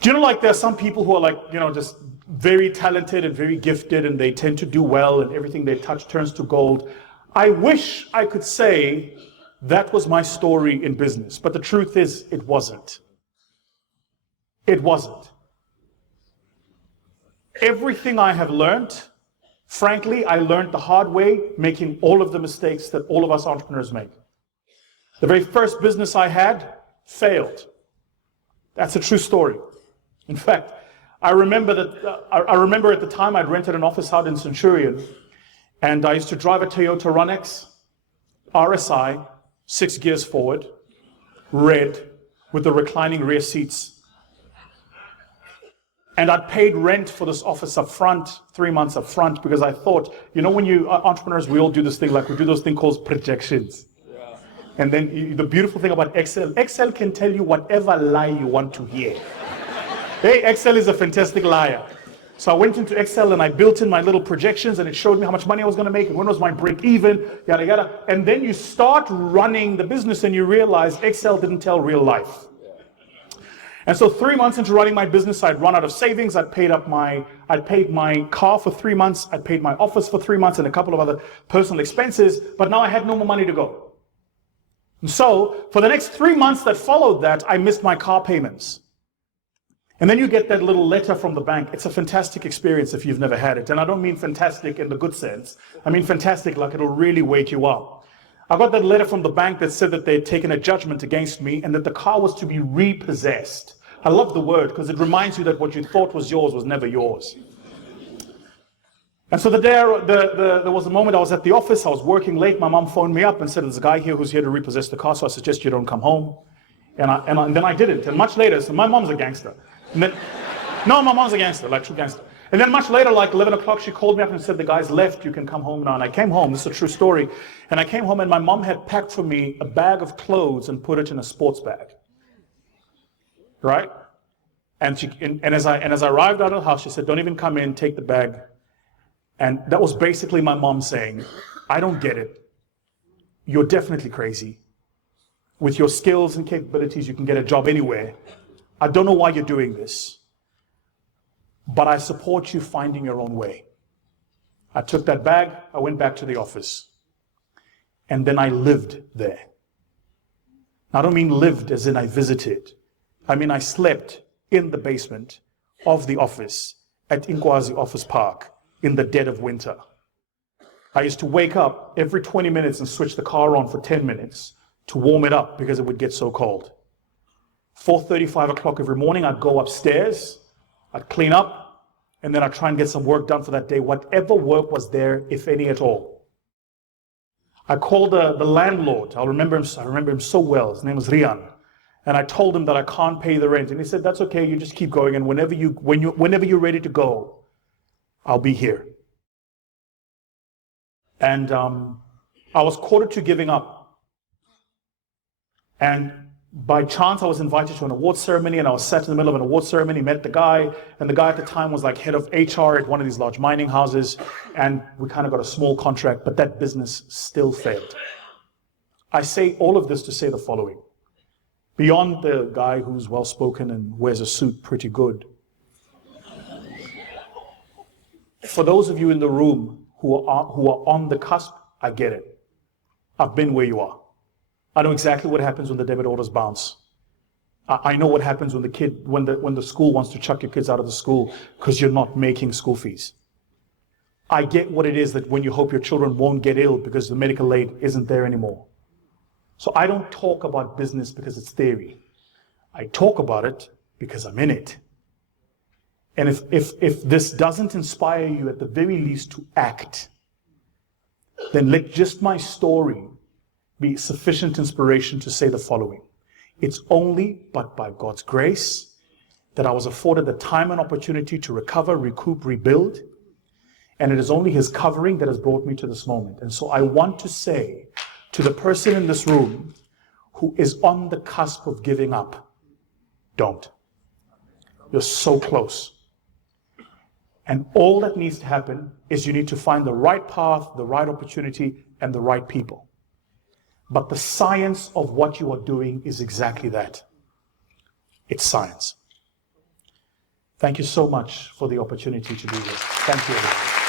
Do you know, like, there are some people who are like, just very talented and very gifted, and they tend to do well, and everything they touch turns to gold. I wish I could say that was my story in business, but the truth is, it wasn't. It wasn't. Everything I have learned, frankly, I learned the hard way, making all of the mistakes that all of us entrepreneurs make. The very first business I had failed. That's a true story. In fact, I remember at the time I'd rented an office out in Centurion, and I used to drive a Toyota Runex RSI, 6 gears forward, red, with the reclining rear seats. And I'd paid rent for this office up front, 3 months up front, because I thought, when you entrepreneurs, we all do this thing, like we do those things called projections. Yeah. And then the beautiful thing about Excel can tell you whatever lie you want to hear. Hey, Excel is a fantastic liar. So I went into Excel and I built in my little projections, and it showed me how much money I was going to make and when was my break even, yada, yada. And then you start running the business and you realize Excel didn't tell real life. And so 3 months into running my business, I'd run out of savings. I'd paid my car for 3 months. I'd paid my office for 3 months and a couple of other personal expenses. But now I had no more money to go. And so for the next 3 months that followed that, I missed my car payments. And then you get that little letter from the bank. It's a fantastic experience if you've never had it. And I don't mean fantastic in the good sense. I mean fantastic like it'll really wake you up. I got that letter from the bank that said that they'd taken a judgment against me and that the car was to be repossessed. I love the word because it reminds you that what you thought was yours was never yours. And so there was a moment I was at the office, I was working late, my mom phoned me up and said, there's a guy here who's here to repossess the car, so I suggest you don't come home. And then I didn't. And much later, so my mom's a gangster. No, my mom's a gangster, like true gangster. And then much later, like 11 o'clock, she called me up and said, the guy's left, you can come home now. And I came home, this is a true story. And I came home and my mom had packed for me a bag of clothes and put it in a sports bag. Right? And as I arrived out of the house, she said, don't even come in, take the bag. And that was basically my mom saying, I don't get it. You're definitely crazy. With your skills and capabilities, you can get a job anywhere. I don't know why you're doing this, but I support you finding your own way. I took that bag, I went back to the office, and then I lived there. I don't mean lived as in I visited. I mean I slept in the basement of the office at Inkwazi Office Park in the dead of winter. I used to wake up every 20 minutes and switch the car on for 10 minutes to warm it up because it would get so cold. 4:30, 5 o'clock every morning, I'd go upstairs, I'd clean up, and then I'd try and get some work done for that day, whatever work was there, if any at all. I called the landlord. I remember him so well. His name was Rian. And I told him that I can't pay the rent. And he said, that's okay, you just keep going, and whenever you're ready to go, I'll be here. And I was quarter to giving up. And by chance, I was invited to an award ceremony, and I was sat in the middle of an award ceremony, met the guy, and the guy at the time was like head of HR at one of these large mining houses, and we kind of got a small contract, but that business still failed. I say all of this to say the following. Beyond the guy who's well-spoken and wears a suit pretty good, for those of you in the room who are on the cusp, I get it. I've been where you are. I know exactly what happens when the debit orders bounce. I know what happens when the school wants to chuck your kids out of the school because you're not making school fees. I get what it is that when you hope your children won't get ill because the medical aid isn't there anymore. So I don't talk about business because it's theory. I talk about it because I'm in it. And if this doesn't inspire you at the very least to act, then let just my story be sufficient inspiration to say the following. It's only but by God's grace that I was afforded the time and opportunity to recover, recoup, rebuild. And it is only his covering that has brought me to this moment. And so I want to say to the person in this room who is on the cusp of giving up, don't. You're so close. And all that needs to happen is you need to find the right path, the right opportunity, and the right people. But the science of what you are doing is exactly that. It's science. Thank you so much for the opportunity to do this. Thank you, everyone.